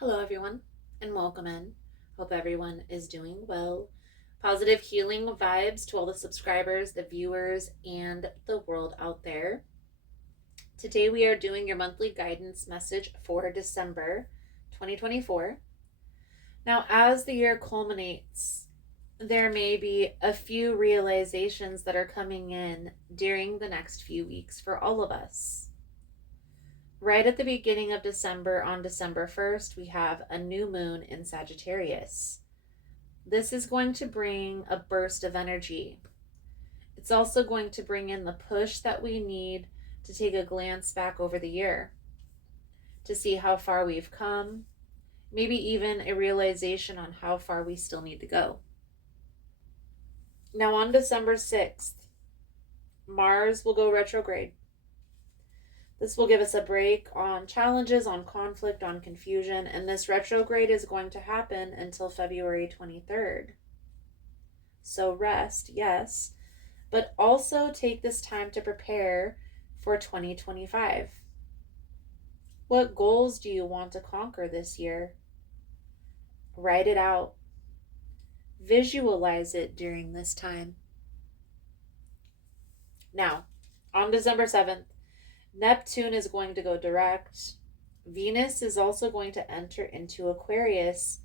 Hello, everyone, and welcome in. Hope everyone is doing well. Positive healing vibes to all the subscribers, the viewers, and the world out there. Today, we are doing your monthly guidance message for December 2024. Now, as the year culminates, there may be a few realizations that are coming in during the next few weeks for all of us. Right at the beginning of December, on December 1st, we have a new moon in Sagittarius. This is going to bring a burst of energy. It's also going to bring in the push that we need to take a glance back over the year, to see how far we've come, maybe even a realization on how far we still need to go. Now, on December 6th, Mars will go retrograde. This will give us a break on challenges, on conflict, on confusion, and this retrograde is going to happen until February 23rd. So rest, yes, but also take this time to prepare for 2025. What goals do you want to conquer this year? Write it out. Visualize it during this time. Now, on December 7th, Neptune is going to go direct. Venus is also going to enter into Aquarius.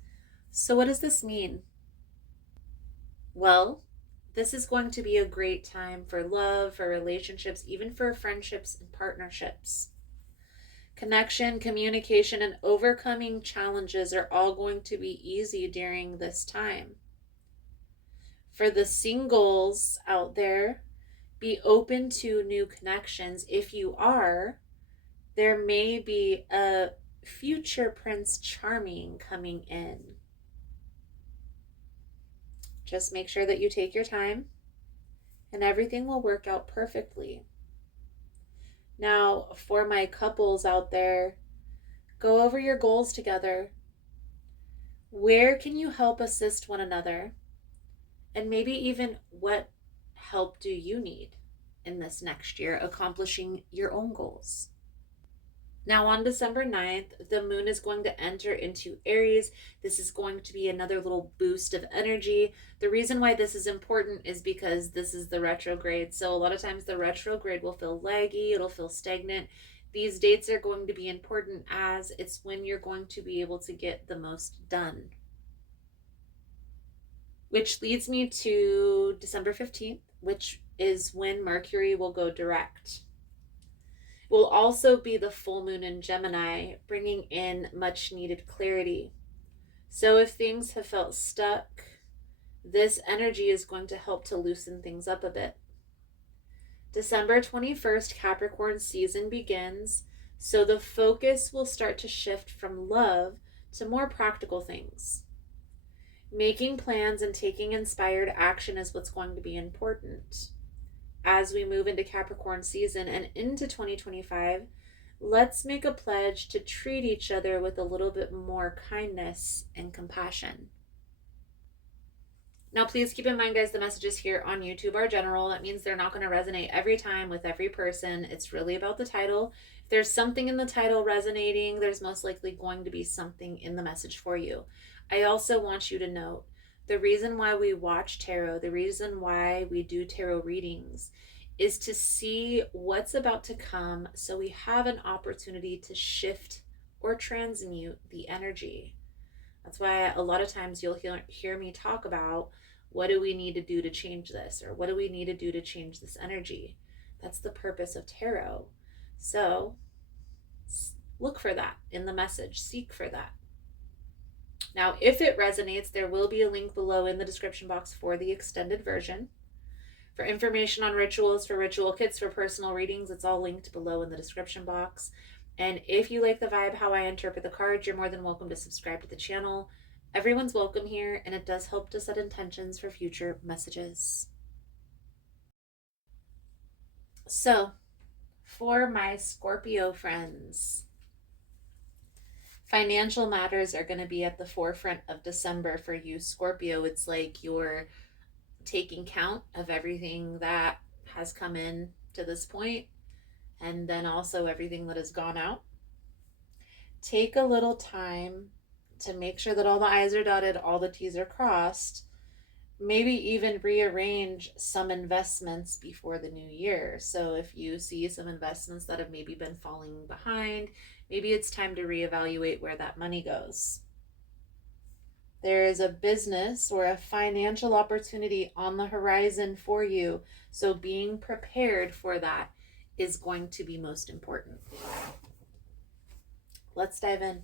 So what does this mean? Well, this is going to be a great time for love, for relationships, even for friendships and partnerships. Connection, communication, and overcoming challenges are all going to be easy during this time. For the singles out there, be open to new connections. If you are, there may be a future Prince Charming coming in. Just make sure that you take your time and everything will work out perfectly. Now, for my couples out there, go over your goals together. Where can you help assist one another? And maybe even what help do you need in this next year accomplishing your own goals? Now, on December 9th, the moon is going to enter into Aries. This is going to be another little boost of energy. The reason why this is important is because this is the retrograde. So a lot of times the retrograde will feel laggy, it'll feel stagnant. These dates are going to be important as it's when you're going to be able to get the most done. Which leads me to December 15th, which is when Mercury will go direct. Will also be the full moon in Gemini, bringing in much needed clarity. So if things have felt stuck, this energy is going to help to loosen things up a bit. December 21st, Capricorn season begins, so the focus will start to shift from love to more practical things. Making plans and taking inspired action is what's going to be important. As we move into Capricorn season and into 2025, let's make a pledge to treat each other with a little bit more kindness and compassion. Now, please keep in mind, guys, the messages here on YouTube are general. That means they're not going to resonate every time with every person. It's really about the title. If there's something in the title resonating, there's most likely going to be something in the message for you. I also want you to note the reason why we watch tarot, the reason why we do tarot readings is to see what's about to come so we have an opportunity to shift or transmute the energy. That's why a lot of times you'll hear me talk about what do we need to do to change this, or what do we need to do to change this energy. That's the purpose of tarot. So look for that in the message, seek for that. Now, if it resonates, there will be a link below in the description box for the extended version. For information on rituals, for ritual kits, for personal readings, it's all linked below in the description box. And if you like the vibe, how I interpret the cards, you're more than welcome to subscribe to the channel. Everyone's welcome here, and it does help to set intentions for future messages. So, for my Scorpio friends, financial matters are going to be at the forefront of December for you, Scorpio. It's like you're taking count of everything that has come in to this point, and then also everything that has gone out. Take a little time to make sure that all the I's are dotted, all the T's are crossed. Maybe even rearrange some investments before the new year. So if you see some investments that have maybe been falling behind, maybe it's time to reevaluate where that money goes. There is a business or a financial opportunity on the horizon for you. So being prepared for that is going to be most important. Let's dive in.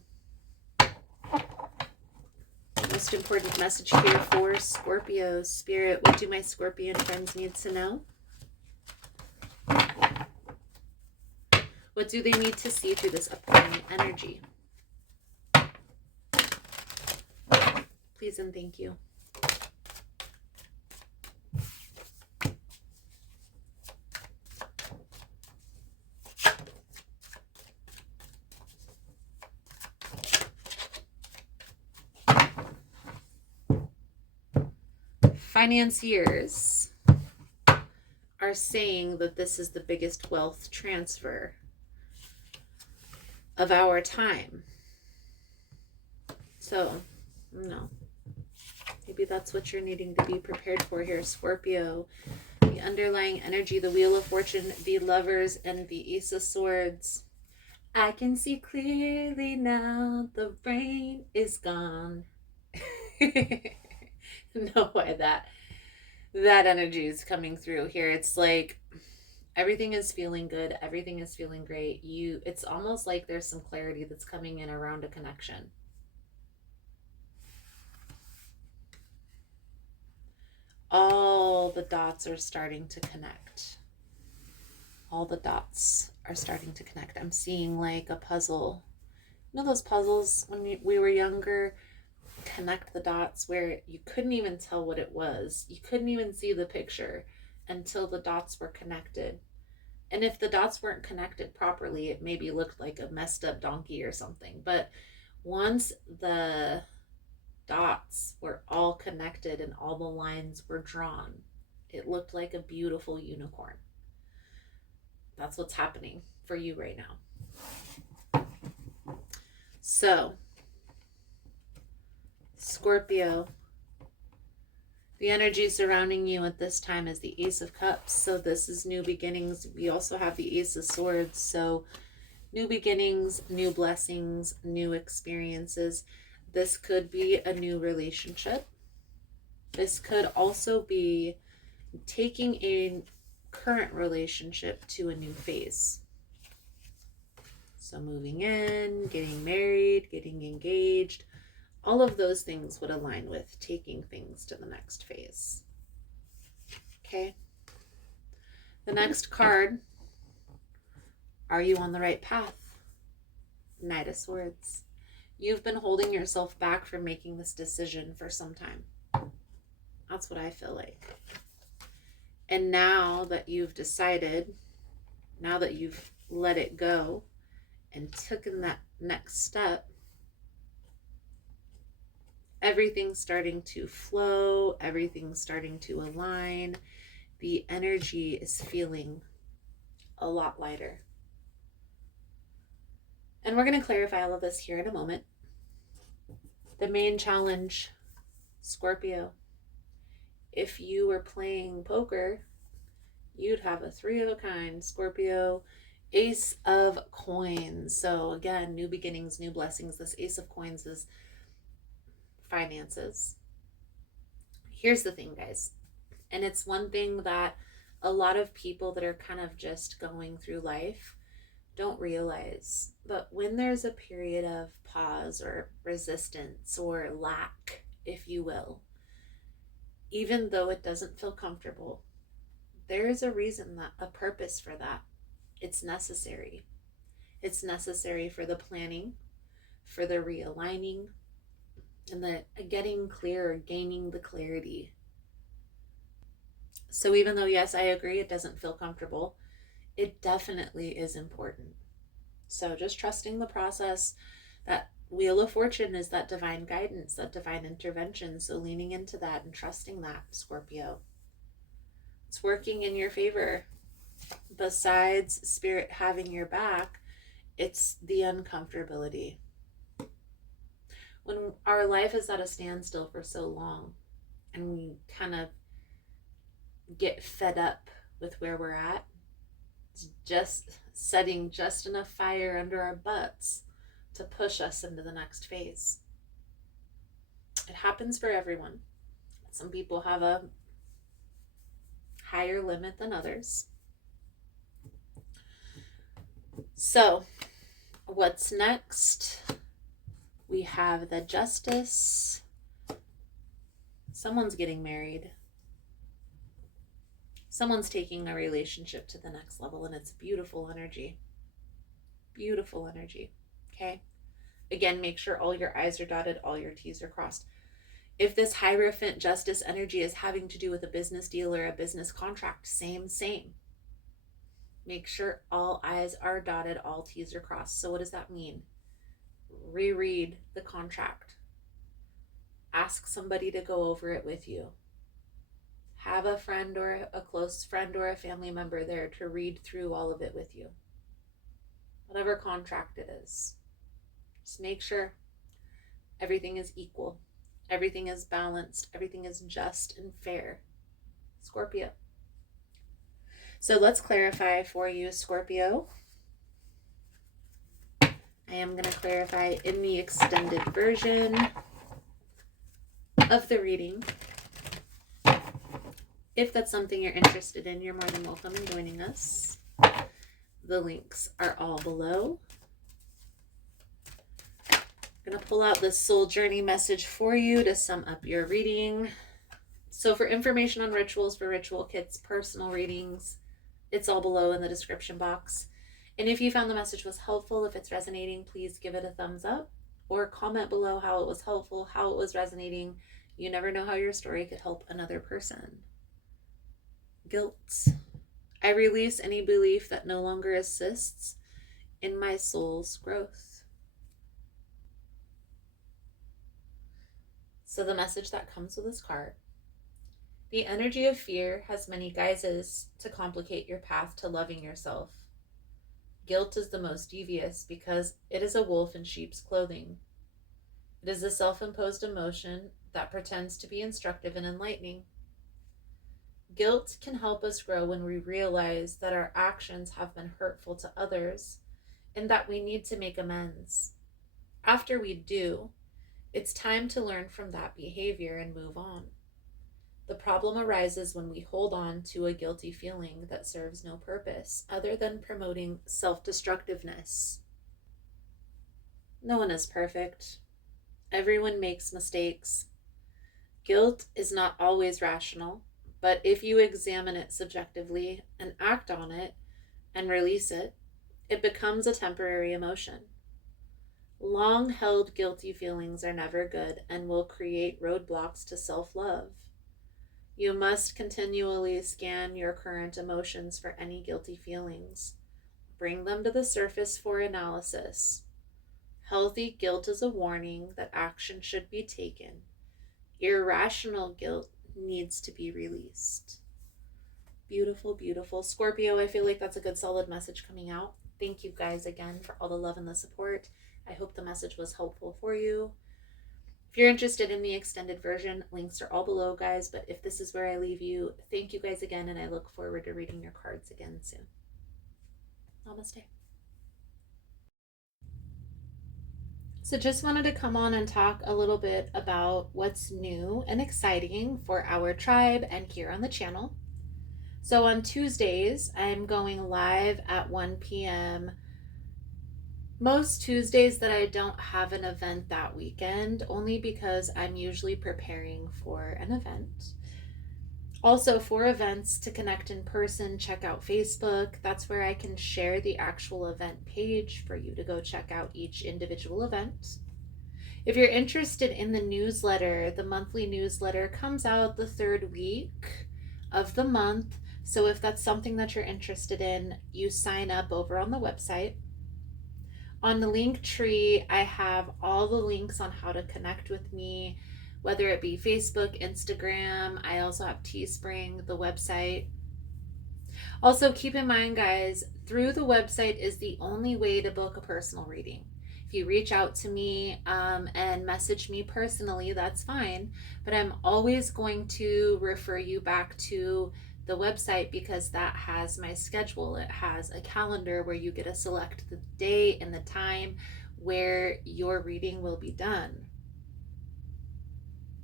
Most important message here for Scorpio. Spirit, what do my Scorpion friends need to know? What do they need to see through this upcoming energy? Please and thank you. Financiers are saying that this is the biggest wealth transfer of our time. So, no. Maybe that's what you're needing to be prepared for here, Scorpio. The underlying energy, the Wheel of Fortune, the Lovers, and the Ace of Swords. I can see clearly now, the rain is gone. No way that energy is coming through here. It's like everything is feeling good, everything is feeling great. It's almost like there's some clarity that's coming in around a connection. All the dots are starting to connect. All the dots are starting to connect. I'm seeing like a puzzle. You know those puzzles when we were younger? Connect the dots where you couldn't even tell what it was. You couldn't even see the picture until the dots were connected. And if the dots weren't connected properly, it maybe looked like a messed up donkey or something. But once the dots were all connected and all the lines were drawn, it looked like a beautiful unicorn. That's what's happening for you right now. So, Scorpio, the energy surrounding you at this time is the Ace of Cups. So this is new beginnings. We also have the Ace of Swords. So new beginnings, new blessings, new experiences. This could be a new relationship. This could also be taking a current relationship to a new phase. So moving in, getting married, getting engaged, all of those things would align with taking things to the next phase. Okay. The next card, are you on the right path? Knight of Swords. You've been holding yourself back from making this decision for some time. That's what I feel like. And now that you've decided, now that you've let it go and taken that next step, everything's starting to flow, everything's starting to align. The energy is feeling a lot lighter. And we're going to clarify all of this here in a moment. The main challenge, Scorpio, if you were playing poker, you'd have a 3 of a kind, Scorpio, Ace of Coins. So again, new beginnings, new blessings. This Ace of Coins is finances. Here's the thing, guys, and it's one thing that a lot of people that are kind of just going through life don't realize. But when there's a period of pause or resistance or lack, if you will, even though it doesn't feel comfortable, there is a reason, that a purpose for that. It's necessary. It's necessary for the planning, for the realigning, and the getting clear, gaining the clarity. So even though, yes, I agree, it doesn't feel comfortable, it definitely is important. So just trusting the process. That Wheel of Fortune is that divine guidance, that divine intervention. So leaning into that and trusting that, Scorpio. It's working in your favor. Besides Spirit having your back, it's the uncomfortability. When our life is at a standstill for so long and we kind of get fed up with where we're at, it's just setting just enough fire under our butts to push us into the next phase. It happens for everyone. Some people have a higher limit than others. So, what's next? We have the Justice. Someone's getting married. Someone's taking a relationship to the next level, and it's beautiful energy. Beautiful energy. Okay? Again, make sure all your I's are dotted, all your T's are crossed. If this Hierophant Justice energy is having to do with a business deal or a business contract, same. Make sure all I's are dotted, all T's are crossed. So what does that mean? Reread the contract. Ask somebody to go over it with you. Have a friend or a close friend or a family member there to read through all of it with you. Whatever contract it is. Just make sure everything is equal. Everything is balanced. Everything is just and fair. Scorpio. So let's clarify for you, Scorpio. I am going to clarify in the extended version of the reading. If that's something you're interested in, you're more than welcome in joining us. The links are all below. I'm going to pull out the soul journey message for you to sum up your reading. So for information on rituals, for ritual kits, personal readings, it's all below in the description box. And if you found the message was helpful, if it's resonating, please give it a thumbs up or comment below how it was helpful, how it was resonating. You never know how your story could help another person. Guilt. I release any belief that no longer assists in my soul's growth. So the message that comes with this card: the energy of fear has many guises to complicate your path to loving yourself. Guilt is the most devious because it is a wolf in sheep's clothing. It is a self-imposed emotion that pretends to be instructive and enlightening. Guilt can help us grow when we realize that our actions have been hurtful to others and that we need to make amends. After we do, it's time to learn from that behavior and move on. The problem arises when we hold on to a guilty feeling that serves no purpose other than promoting self-destructiveness. No one is perfect. Everyone makes mistakes. Guilt is not always rational, but if you examine it subjectively and act on it and release it, it becomes a temporary emotion. Long-held guilty feelings are never good and will create roadblocks to self-love. You must continually scan your current emotions for any guilty feelings. Bring them to the surface for analysis. Healthy guilt is a warning that action should be taken. Irrational guilt needs to be released. Beautiful, beautiful. Scorpio, I feel like that's a good solid message coming out. Thank you guys again for all the love and the support. I hope the message was helpful for you. If you're interested in the extended version, links are all below, guys. But if this is where I leave you, thank you guys again, and I look forward to reading your cards again soon. Namaste. So just wanted to come on and talk a little bit about what's new and exciting for our tribe and here on the channel. So on Tuesdays, I'm going live at 1 p.m. Most Tuesdays that I don't have an event that weekend, only because I'm usually preparing for an event. Also, for events to connect in person, check out Facebook. That's where I can share the actual event page for you to go check out each individual event. If you're interested in the newsletter, the monthly newsletter comes out the third week of the month. So if that's something that you're interested in, you sign up over on the website. On the link tree, I have all the links on how to connect with me, whether it be Facebook, Instagram. I also have Teespring, the website. Also, keep in mind, guys, through the website is the only way to book a personal reading. If you reach out to me and message me personally, that's fine. But I'm always going to refer you back to the website because that has my schedule. It has a calendar where you get to select the date and the time where your reading will be done.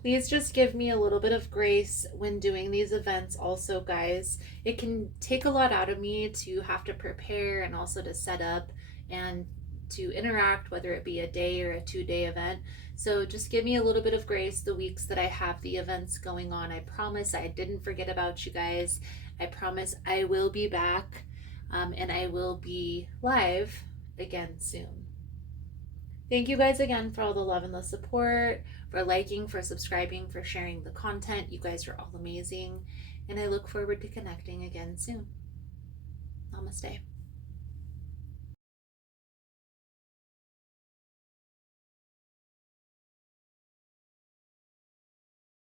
Please just give me a little bit of grace when doing these events also, guys. It can take a lot out of me to have to prepare and also to set up and to interact, whether it be a day or a 2-day event. So just give me a little bit of grace the weeks that I have the events going on. I promise I didn't forget about you guys. I promise I will be back, and I will be live again soon. Thank you guys again for all the love and the support, for liking, for subscribing, for sharing the content. You guys are all amazing, and I look forward to connecting again soon. Namaste.